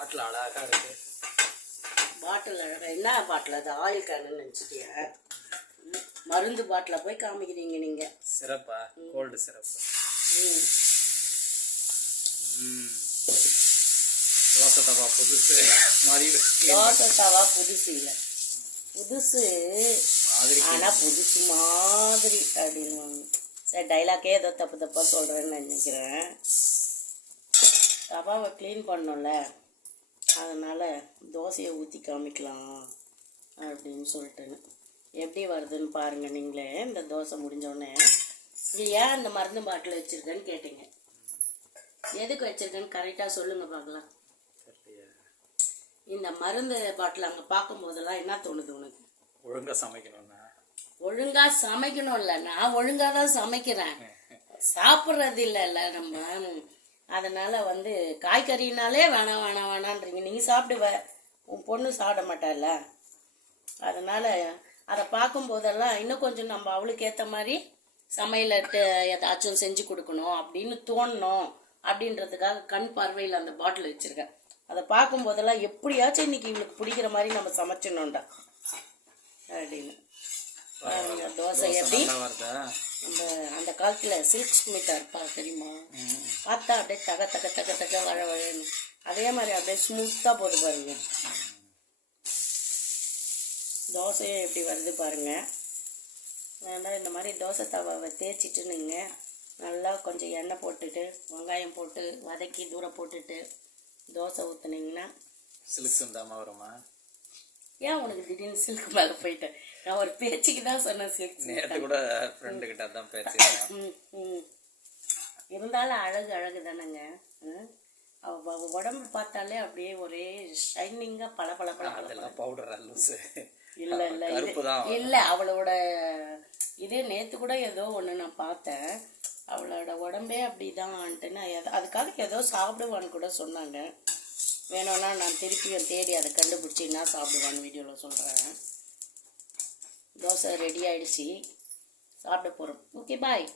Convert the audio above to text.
பாட்டில் அழகாக இருக்கு. பாட்டில் அழகாக என்ன பாட்டில்? அது ஆயில் கேனுன்னு நினச்சிட்டியா? மருந்து பாட்டில் போய் காமிக்கிறீங்க நீங்கள். சிறப்பா? கோல்டு சிறப்பு. தோசை தவா புதுசு மாதிரி. தோசை தவா புதுசு இல்லை, புதுசு மாதிரி, ஆனால் புதுசு மாதிரி அப்படின்னு. சரி, டைலாக்கே ஏதோ தப்பு தப்பாக சொல்கிறேன்னு நினைக்கிறேன். தவாவை க்ளீன் பண்ணோம்ல, அதனால் தோசையை ஊற்றி காமிக்கலாம் அப்படின்னு சொல்லிட்டுன்னு. எப்படி வருதுன்னு பாருங்கள் நீங்களே. இந்த தோசை முடிஞ்சோடனே இங்கே ஏன் இந்த மருந்து பாட்டில் வச்சுருக்கேன்னு கேட்டீங்க. எதுக்கு வச்சுருக்கேன்னு கரெக்டாக சொல்லுங்கள் பார்க்கலாம். இந்த மருந்து பாட்டில் அங்கே பார்க்கும்போதெல்லாம் என்ன தோணுது உனக்கு? ஒழுங்காக சமைக்கணும்னா? ஒழுங்காக சமைக்கணும் இல்லை, நான் ஒழுங்காக தான் சமைக்கிறேன், சாப்பிட்றது இல்லைல்ல நம்ம. அதனால் வந்து காய்கறினாலே வேணாம் வேணாம் வேணான்றீங்க. நீங்கள் சாப்பிடுவ, உன் பொண்ணு சாப்பிட மாட்டால. அதனால் அதை பார்க்கும்போதெல்லாம் இன்னும் கொஞ்சம் நம்ம அவளுக்கு ஏற்ற மாதிரி சமையல் ஏதாச்சும் செஞ்சு கொடுக்கணும் அப்படின்னு தோணணும். அப்படின்றதுக்காக கண் பார்வையில் அந்த பாட்டில் வச்சுருக்கேன். அதை பார்க்கும்போதெல்லாம் எப்படியாச்சும் இன்னைக்கு இவளுக்கு பிடிக்கிற மாதிரி நம்ம சமைச்சிடணும்டா அப்படின்னு. தோசை எப்படி நம்ம அந்த காலத்தில் சில்க் ஸ்மித்தா இருப்பா தெரியுமா? பார்த்தா அப்படியே தக தக தக தக வழ வழன்னு, அதே மாதிரி அப்படியே ஸ்மூத்தாக போது பாருங்க. தோசையே எப்படி வருது பாருங்க. வேண்டாம், இந்த மாதிரி தோசை தவாவை தேய்ச்சிட்டு நீங்கள் நல்லா கொஞ்சம் எண்ணெய் போட்டுட்டு வெங்காயம் போட்டு வதக்கி தூரம் போட்டுட்டு தோசை ஊற்றுனீங்கன்னா சில்க் சுந்தாமல் வருமா? ஏன் உனக்கு திடீர்னு சில்க் மேலே போயிட்டேன்? நான் ஒரு பேச்சுக்கு தான் சொன்னேன். சில்க் நேற்று கூட ஃப்ரெண்டு கிட்ட தான் பேசிட்டேன். இருந்தாலும் அழகு அழகு தானேங்க. அவள் உடம்பு பார்த்தாலே அப்படியே ஒரே ஷைனிங்காக பல பல பல. அதெல்லாம் பவுடர் அல்லூஸ் இல்லை இல்லை இல்லை, அவளோட இதே நேற்று கூட ஏதோ ஒன்று நான் பார்த்தேன். அவளோட உடம்பே அப்படி தான்ட்டுன்னு அதுக்காக ஏதோ சாப்பிடுவான்னு கூட சொன்னாங்க. வேணும்னா நான் திருப்பியும் தேடி அதை கண்டுபிடிச்சி என்ன சாப்பிடுவான்னு வீடியோவில் சொல்கிறேன். தோசை ரெடி ஆகிடுச்சி, சாப்பிட போகிறோம். ஓகே, பாய்.